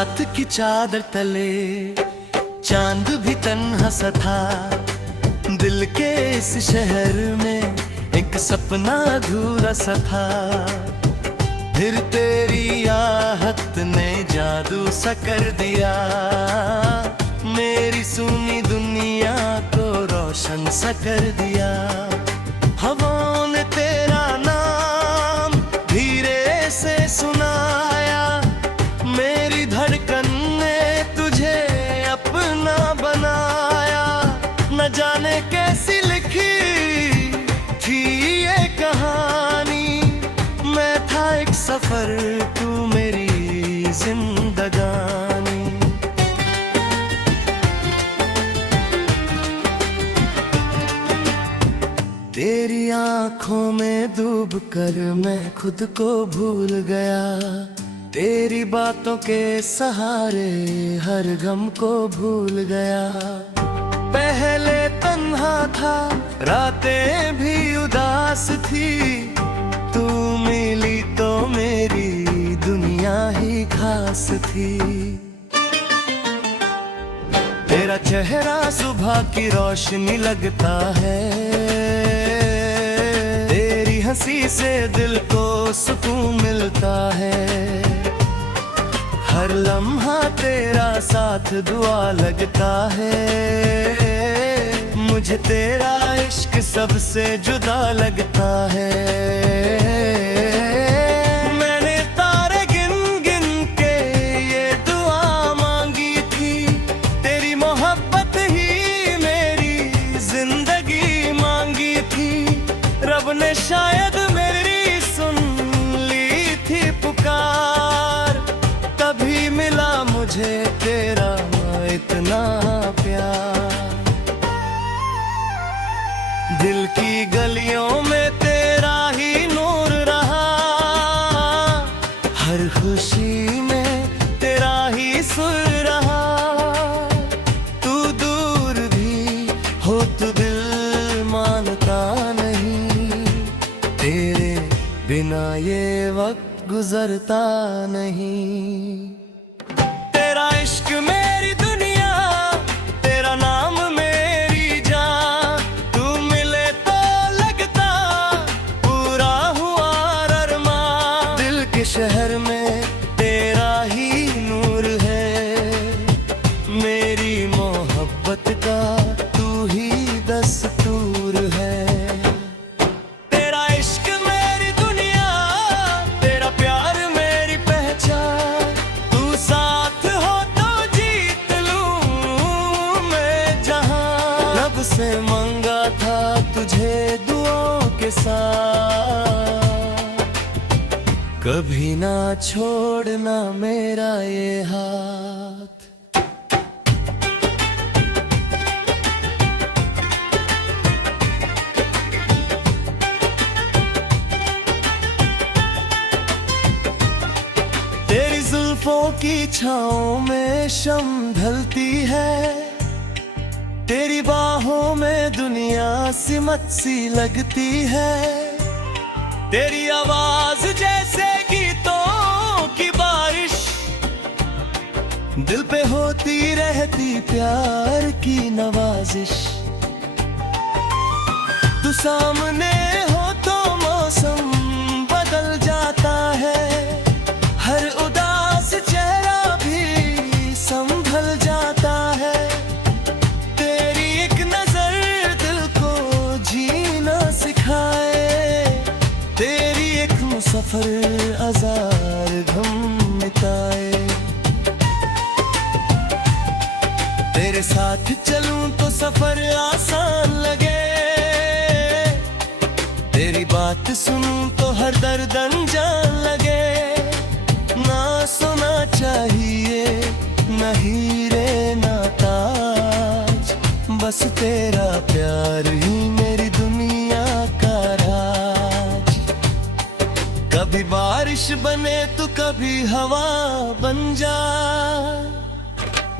रात की चादर तले चांद भी तन्हा सा था। दिल के इस शहर में एक सपना अधूरा सा था। फिर तेरी आहट ने जादू सा कर दिया, मेरी सुनी दुनिया को रोशन सा कर दिया। हवाओं ने तेरा नाम धीरे से सुनाया, मेरी धड़कन ने तुझे अपना बनाया। न जाने कैसी लिखी थी ये कहानी, मैं था एक सफर, तू मेरी जिंदगानी। तेरी आंखों में डूब कर मैं खुद को भूल गया, तेरी बातों के सहारे हर गम को भूल गया। पहले तन्हा था, रातें भी उदास थी, तू मिली तो मेरी दुनिया ही खास थी। तेरा चेहरा सुबह की रोशनी लगता है, तेरी हंसी से दिल को सुकून मिलता है। हर लम्हा तेरा साथ दुआ लगता है, मुझे तेरा इश्क सबसे जुदा लगता है। मैंने तारे गिन गिन के ये दुआ मांगी थी, तेरी मोहब्बत ही मेरी जिंदगी मांगी थी। रब ने शायद मेरी सुन ली थी पुकार, तभी मिला मुझे तेरा इतना प्यार। दिल की गलियों में तेरा ही नूर रहा, हर खुशी में तेरा ही सुर रहा। तू दूर भी हो तो दिल मानता नहीं, तेरे बिना ये वक्त गुजरता नहीं। तेरा इश्क मेरी दुनिया, तेरा नाम मेरी जान, तू मिले तो लगता पूरा हुआ अरमान। दिल के शहर में तेरा ही नूर है, मेरी मोहब्बत का तू ही दस्तूर है। तेरा इश्क मेरी दुनिया, तेरा प्यार मेरी पहचान, तू साथ हो तो जीत लूं मैं जहां। रब से मांगा था तुझे दुआओं के साथ, कभी ना छोड़ना मेरा ये हाथ। तेरी जुल्फों की छाँव में शम ढलती है, तेरी बाहों में दुनिया सिमट सी लगती है। तेरी आवाज जैसे गीतों की बारिश, दिल पे होती रहती प्यार की नवाजिश। तू सामने हो तो मौसम बदल जाता है, हर उदास चेहरा भी संभल जाता है। तेरी एक नजर दिल को जीना सिखाए, तेरी एक मुसफर हजार गम मिटाए। तेरे साथ चलूं तो सफर आसान लगे, तेरी बात सुनूं तो हर दर्द अनजान लगे। ना सुना चाहिए न हीरे ना ताज, बस तेरा प्यार ही मेरी दुनिया का राज। कभी बारिश बने तो कभी हवा बन जा,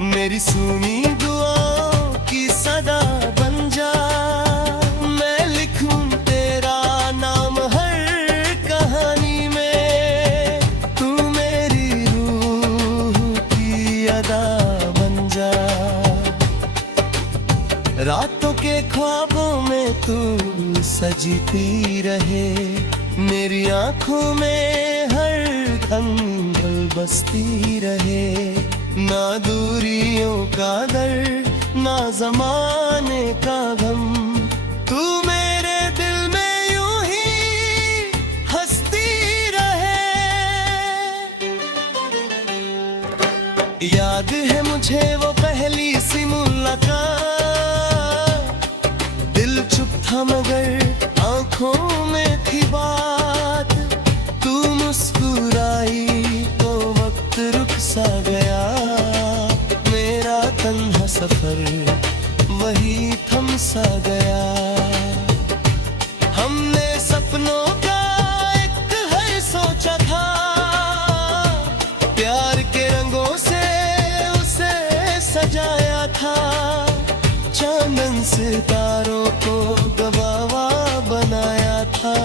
मेरी सुनी दुआओं की सदा बन जा। मैं लिखूं तेरा नाम हर कहानी में, तू मेरी रूह की रातों के ख्वाबों में तू सजती रहे, मेरी आंखों में हर दम बसती रहे। ना दूरियों का दर्द ना जमाने का गम, तू मेरे दिल में यूं ही हंसती रहे। याद है मुझे वो पहली सी मुलाकात, दिल चुप था मगर आंखों में थी बात। तू मुस्कुराई तो वक्त रुक सा गया, मेरा तन्हा सफर वही थम सा गया। हमने सपनों का एक हर सोचा था, प्यार के रंगों से उसे सजाया था। चांदन सितारों को गवावा बनाया था,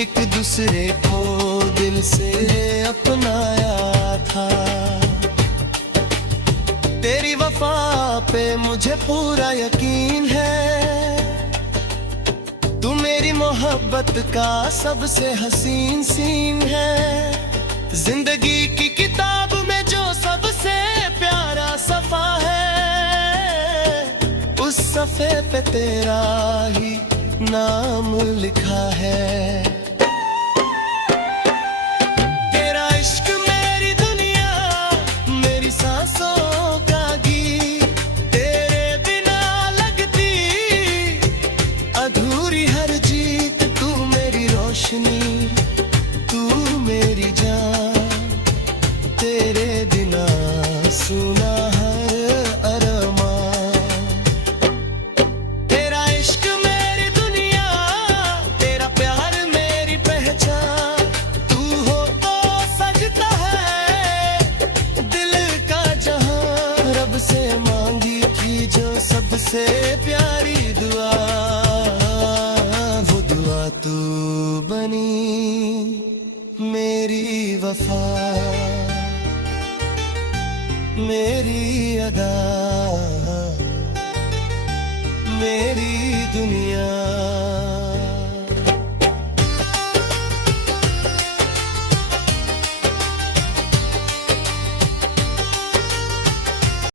एक दूसरे को दिल से अपनाया था। तेरी वफा पे मुझे पूरा यकीन है, तू मेरी मोहब्बत का सबसे हसीन सीन है। जिंदगी की किताब में जो सबसे प्यारा सफा है, उस सफे पे तेरा ही नाम लिखा है। तेरा इश्क मेरी दुनिया, मेरी सांसों का गीत, तेरे बिना लगती अधूरी हर जीत। तू मेरी रोशनी, तू मेरी जान, तेरे बिना सुना हर अरमान। तेरा इश्क मेरी दुनिया, तेरा प्यार मेरी पहचान। तू हो तो सजता है दिल का जहां, रब से मांगी थी जो सबसे प्यारी दुआ, वो दुआ तू बनी मेरी वफा, मेरी अदा, मेरी दुनिया।